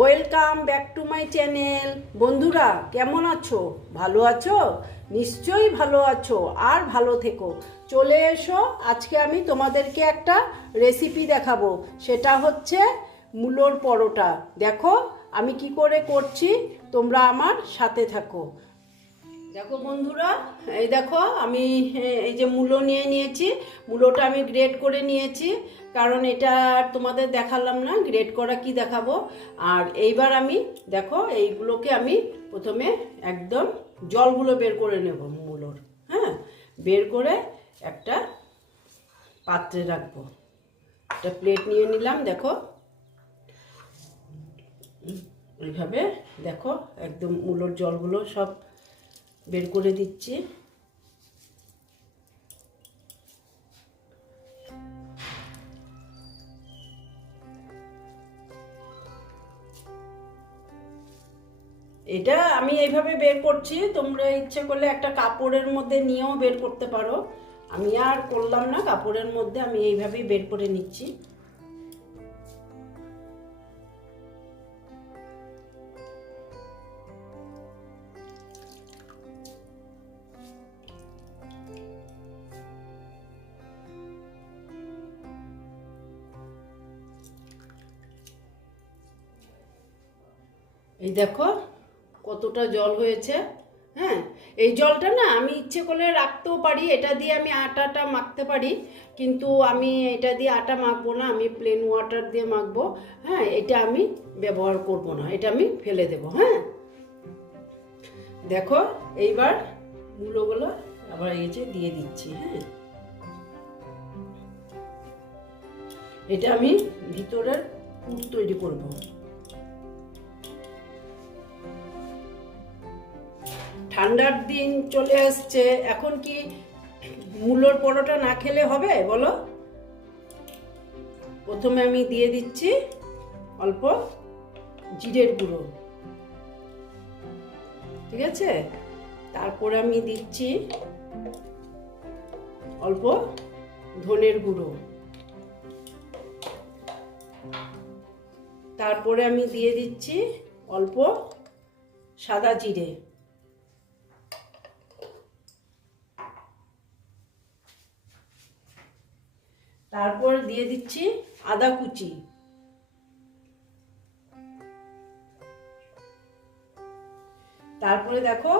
Welcome back to my channel. বন্ধুরা, কেমন আছো? ভালো আছো? নিশ্চয়ই ভালো আছো আর ভালো থেকো। চলে এসো, আজকে আমি তোমাদেরকে একটা রেসিপি দেখাবো। সেটা হচ্ছে মূলোর পরোটা। দেখো, আমি কি করে করছি? তোমরা আমার সাথে থাকো। দেখো বন্ধুরা, এই দেখো আমি এই যে মূলো নিয়ে নিয়েছি, মূলোটা আমি গ্রেড করে নিয়েছি, কারণ এটা তোমাদের দেখালাম না গ্রেড করা কি দেখাবো? আর এইবার আমি, দেখো এইগুলোকে আমি প্রথমে একদম জলগুলো বের করে নেব মূলোর হ্যাঁ? বের করে একটা পাত্রে রাখব। একটা প্লেট নিয়ে নিলাম, দেখো। এইভাবে, দেখো, একদম মূলোর জলগুলো সব বের করে দিচ্ছি। এটা আমি এইভাবে বের করছি, তোমরা ইচ্ছে করলে একটা কাপড়ের মধ্যে নিয়েও বের করতে পারো। আমি আর করলাম না, কাপড়ের মধ্যে আমি এইভাবেই বের করে নিচ্ছি। এই দেখো, কতটা জল হয়েছে হ্যাঁ? এই জলটা না আমি ইচ্ছে করলে রাখতেও পারি, এটা দিয়ে আমি আটাটা মাখতে পারি, কিন্তু আমি এটা দিয়ে আটা মাখবো না, আমি প্লেন ওয়াটার দিয়ে মাখবো হ্যাঁ? এটা আমি ব্যবহার করব না, এটা আমি ফেলে দেব হ্যাঁ? দেখো, এইবার মূলোগুলো আবার যে দিয়ে দিচ্ছি হ্যাঁ? এটা আমি ভিতরের পুর তৈরি করব। ঠান্ডার দিন চলে আসছে, এখন কি মূলোর পরোটা না খেলে হবে? বলো। প্রথমে আমি দিয়ে দিচ্ছি অল্প জিরের গুঁড়ো। ঠিক আছে? তারপরে আমি দিচ্ছি অল্প ধনের গুঁড়ো। তারপরে আমি দিয়ে দিচ্ছি অল্প সাদা জিরে। দিয়ে দিচ্ছি আদা কুচি। তারপরে দেখো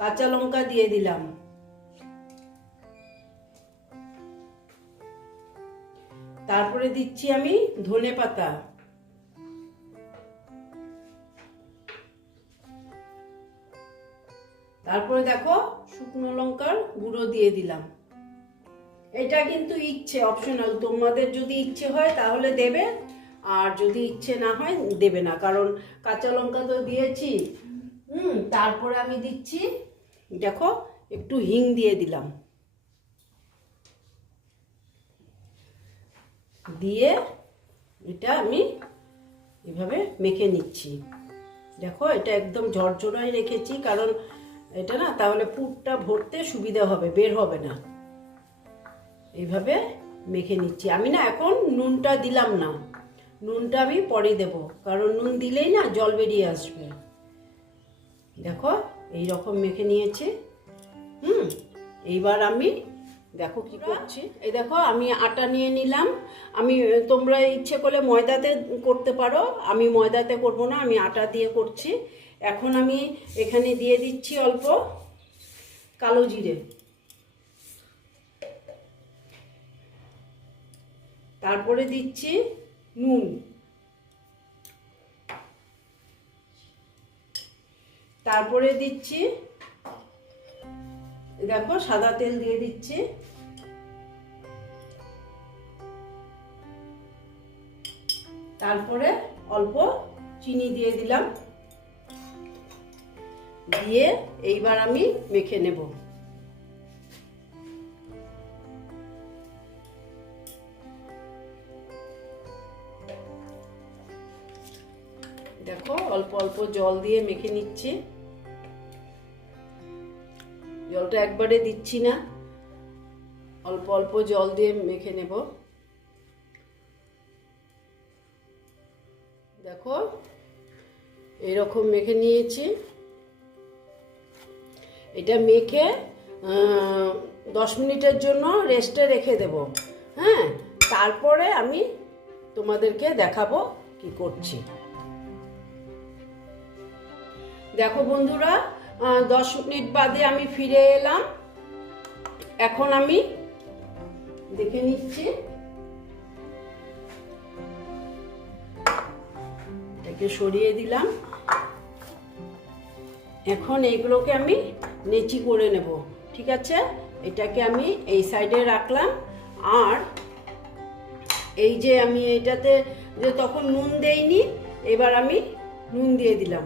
কাঁচা লঙ্কা দিয়ে দিলাম। তারপরে দিচ্ছি আমি ধনে পাতা। তারপরে দেখো শুকনো লঙ্কার গুঁড়ো দিয়ে দিলাম। এটা কিন্তু ইচ্ছে অপশনাল তোমাদের যদি ইচ্ছে হয়, তাহলে দেবে। আর যদি ইচ্ছে না হয়, দেবে না। কারণ কাঁচা লঙ্কা তো দিয়েছি। হুম, তারপরে আমি দিচ্ছি, দেখো, একটু হিং দিয়ে দিলাম। দিয়ে এটা আমি এভাবে মেখে নিচ্ছি। দেখো, এটা একদম ঝরঝরাই রেখেছি। কারণ এটা না, তাহলে পুরটা ভরতে সুবিধা হবে, বের হবে না। এইভাবে মেখে নিচ্ছি। আমি না এখন নুনটা দিলাম না। নুনটা আমি পরে দেব। কারণ নুন দিলেই না জল বেরিয়ে আসবে। দেখো এই রকম মেখে নিয়েছি। হুম এইবার আমি দেখো কি করছি। এই দেখো আমি আটা নিয়ে নিলাম। আমি তোমরা ইচ্ছে করলে ময়দাতে করতে পারো। আমি ময়দাতে করব না আমি আটা দিয়ে করছি। এখন আমি এখানে দিয়ে দিচ্ছি অল্প কালো জিরে। তারপরে দিচ্ছি নুন। তারপরে দিচ্ছি, দেখো সাদা তেল দিয়ে দিচ্ছি। তারপরে অল্প চিনি দিয়ে দিলাম। দিয়ে এইবার আমি মেখে নেব। অল্প অল্প জল দিয়ে মেখে নিচ্ছি। জলটা একবারে দিচ্ছি না। অল্প অল্প জল দিয়ে মেখে নেব। দেখো, এরকম মেখে নিয়েছি। এটা মেখে দশ মিনিটের জন্য রেস্টে রেখে দেব। হ্যাঁ তারপরে আমি তোমাদেরকে দেখাবো কি করছি। দেখো বন্ধুরা দশ মিনিট বাদে আমি ফিরে এলাম। এখন আমি দেখে নিচ্ছি। এটাকে সরিয়ে দিলাম। এখন এইগুলোকে আমি নেচি করে নেব, ঠিক আছে? এটাকে আমি এই সাইডে রাখলাম। আর এই যে আমি এটাতে যে তখন নুন দেইনি, এবার আমি নুন দিয়ে দিলাম।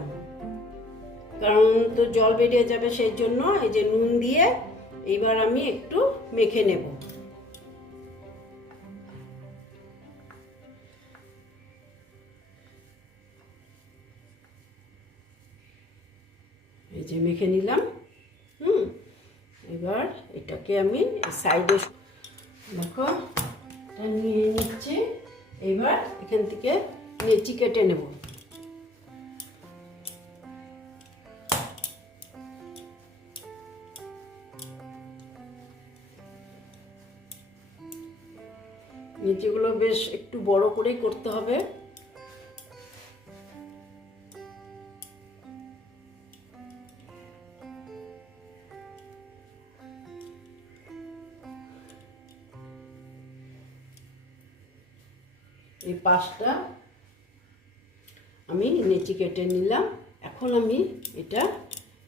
কারণ তো জল বেরিয়ে যাবে সেই জন্য এই যে নুন দিয়ে এইবার আমি একটু মেখে নেব। এই যে মেখে নিলাম, হুম, এবার এটাকে আমি সাইডে দেখো নিয়ে নিচ্ছি, এবার এখান থেকে নেচি কেটে নেব। বড় করেই করতে হবে। এই পাশটা আমি নেচি কেটে নিলাম। এখন আমি এটা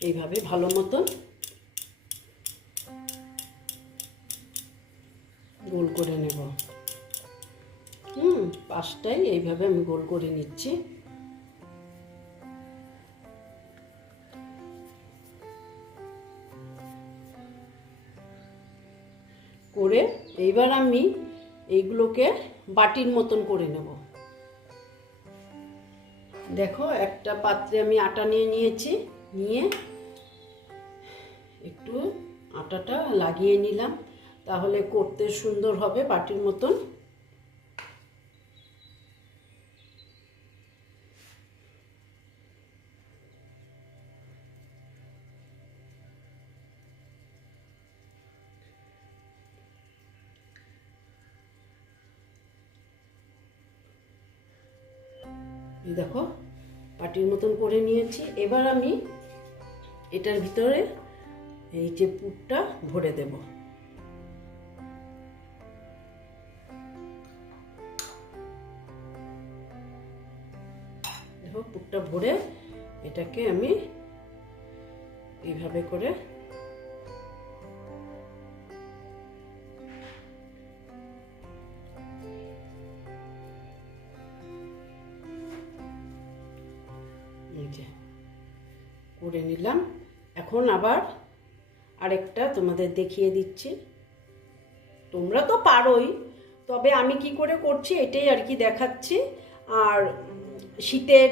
এইভাবে ভালো মতন গোল করে নেব। হুম পাশটাই এইভাবে আমি গোল করে নিচ্ছি। করে এইবার আমি এইগুলোকে বাটির মতন করে নেব। দেখো, একটা পাত্রে আমি আটা নিয়ে নিয়েছি, নিয়ে একটু আটাটা লাগিয়ে নিলাম, তাহলে করতে সুন্দর হবে বাটির মতন। পাটির মতন করে নিয়েছি। এবার আমি এটার ভিতরে এই যে পুরটা ভরে দেব। পুরটা ভরে এটাকে আমি এইভাবে করে করে নিলাম। এখন আবার আরেকটা তোমাদের দেখিয়ে দিচ্ছি। তোমরা তো পারোই, তবে আমি কি করে করছি এটাই আর কি দেখাচ্ছি। আর শীতের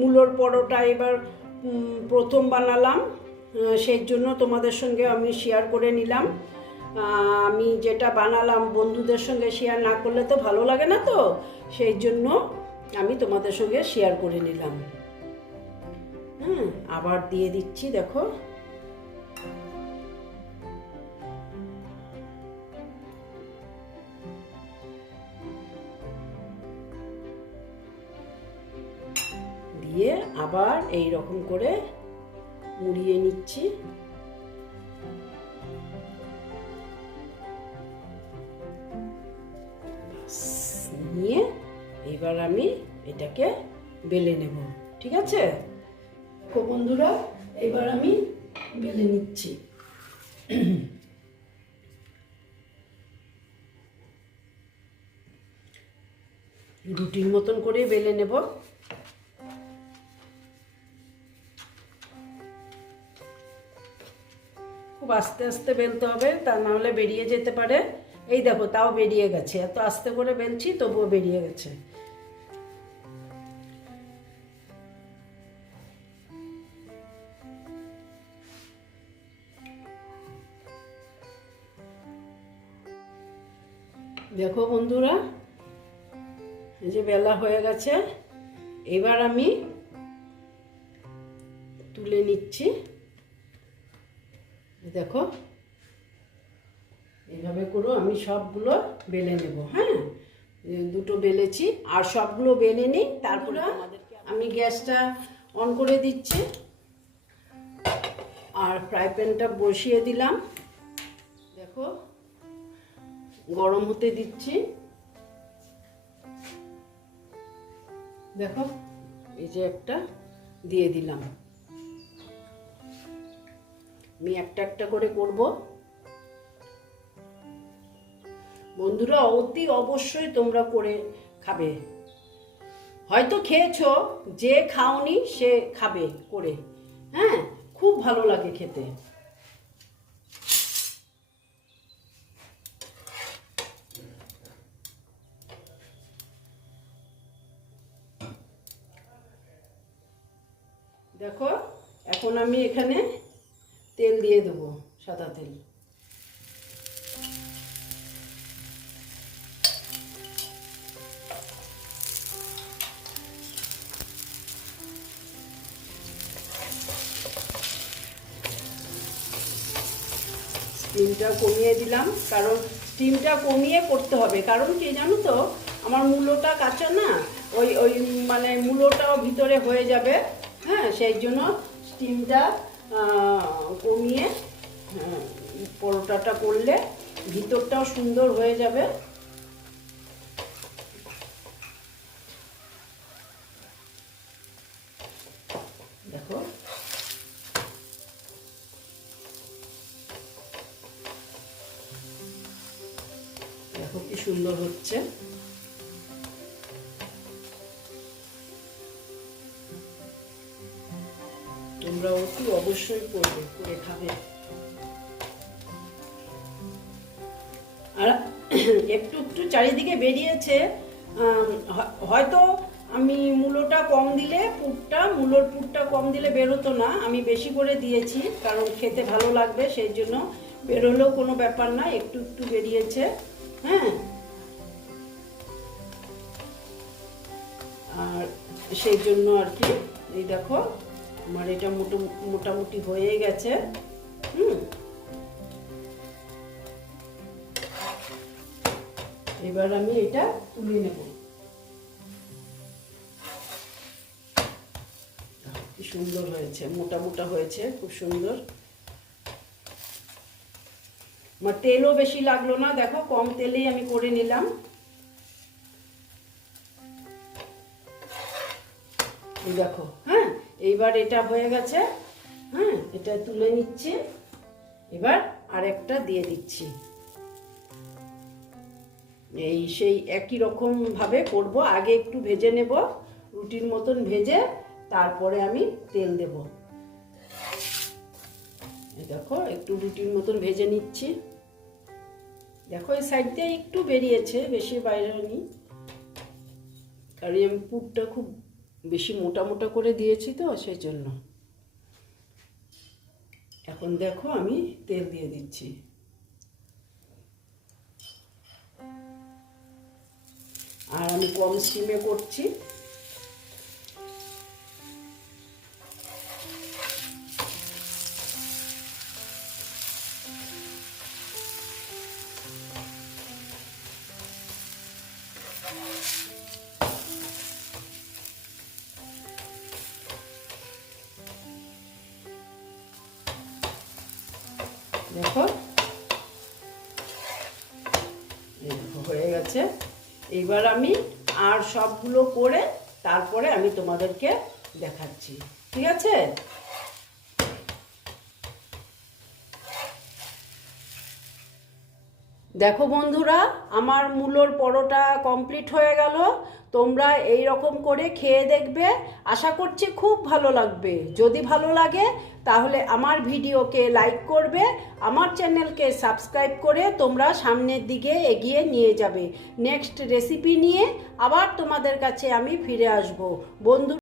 মূলোর পরোটা এবার প্রথম বানালাম। সেই জন্য তোমাদের সঙ্গে আমি শেয়ার করে নিলাম। আমি যেটা বানালাম বন্ধুদের সঙ্গে শেয়ার না করলে তো ভালো লাগে না তো। সেই জন্য আমি তোমাদের সঙ্গে শেয়ার করে নিলাম। হ্যাঁ আবার দিয়ে দিচ্ছি, দেখো। দিয়ে আবার এই রকম করে মুড়িয়ে নিচ্ছি। নিয়ে এবার আমি এটাকে বেলে নেব, ঠিক আছে? তো বন্ধুরা, এবার আমি বেলে নিচ্ছি। রুটির মতন করে বেলে নেব। খুব আস্তে আস্তে বেলতে হবে, তা নাহলে বেরিয়ে যেতে পারে। এই দেখো, তাও বেরিয়ে গেছে। এত আস্তে করে বেলছি, তবুও বেরিয়ে গেছে। দেখো বন্ধুরা, এই যে বেলা হয়ে গেছে। এবার আমি তুলে নিচ্ছি। দেখো, এইভাবে করে আমি সবগুলো বেলে নেব হ্যাঁ? দুটো বেলেছি, আর সবগুলো বেলে নিই। তারপরে আমি গ্যাসটা অন করে দিচ্ছি। আর ফ্রাই প্যানটা বসিয়ে দিলাম। দেখো গরম হতে দিচ্ছি। দেখো, এই যে একটা দিয়ে দিলাম। আমি একটা একটা করে করব। বন্ধুরা, অতি অবশ্যই তোমরা করে খাবে। হয়তো খেয়েছো, যে খাওনি সে খাবে করে। হ্যাঁ খুব ভালো লাগে খেতে দেখো এখন আমি এখানে তেল দিয়ে দেবো, সাদা তেল। স্টিমটা কমিয়ে দিলাম, কারণ স্টিমটা কমিয়ে করতে হবে। কারণ কি জানো তো, আমার মূলোটা কাঁচা না, ওই ওই মানে মূলোটাও ভিতরে হয়ে যাবে হ্যাঁ সেই জন্য স্টিমটা কমিয়ে পরোটাটা করলে ভিতরটাও সুন্দর হয়ে যাবে। দেখো। দেখো কি সুন্দর হচ্ছে। তোমরা অতি অবশ্যই করবে করে খাবে। আর একটু একটু চারিদিকে বেরিয়েছে হয়তো আমি মূলোটা কম দিলে পুরটা, মূলোর পুরটা কম দিলে বেরোতো না। আমি বেশি করে দিয়েছি, কারণ খেতে ভালো লাগবে, সেই জন্য বেরোলেও কোনো ব্যাপার না, একটু একটু বেরিয়েছে হ্যাঁ। আর সেই জন্য আর কি, এই দেখো। আমার এটা মোটো মোটামুটি হয়ে গেছে, হুম। এবার আমি এটা তুলে নেব। কি সুন্দর হয়েছে, মোটা মোটা হয়েছে, খুব সুন্দর। আমার তেলও বেশি লাগল না, দেখো, কম তেলেই আমি করে নিলাম। দেখো হ্যাঁ? এইবার এটা হয়ে গেছে হ্যাঁ এটা তুলে নিচ্ছি। এবার আরেকটা দিয়ে দিচ্ছি। এই সেই একই রকম ভাবে করব। আগে একটু ভেজে নেব, রুটির মতন ভেজে তারপরে আমি তেল দেব। দেখো, একটু রুটির মতন ভেজে নিচ্ছি। দেখো, এই সাইড দিয়ে একটু বেরিয়েছে, বেশি বাইরে নি কারণ আমি পুরটা খুব বেশি মোটা মোটা করে দিয়েছি তো, সেই জন্য। এখন দেখো আমি তেল দিয়ে দিচ্ছি। আর আমি কম স্টিমে করছি। এবার আমি আর সবগুলো করে তারপরে আমি তোমাদেরকে দেখাচ্ছি। ঠিক আছে? দেখো বন্ধুরা, আমার মূলোর পরোটা কমপ্লিট হয়ে গেল। তোমরা এই রকম করে খেয়ে দেখবে। আশা করছি খুব ভালো লাগবে। যদি ভালো লাগে, তাহলে আমার ভিডিওকে লাইক করবে, আমার চ্যানেলকে সাবস্ক্রাইব করে তোমরা সামনের দিকে এগিয়ে নিয়ে যাবে। নেক্সট রেসিপি নিয়ে আবার তোমাদের কাছে আমি ফিরে আসব। বন্ধু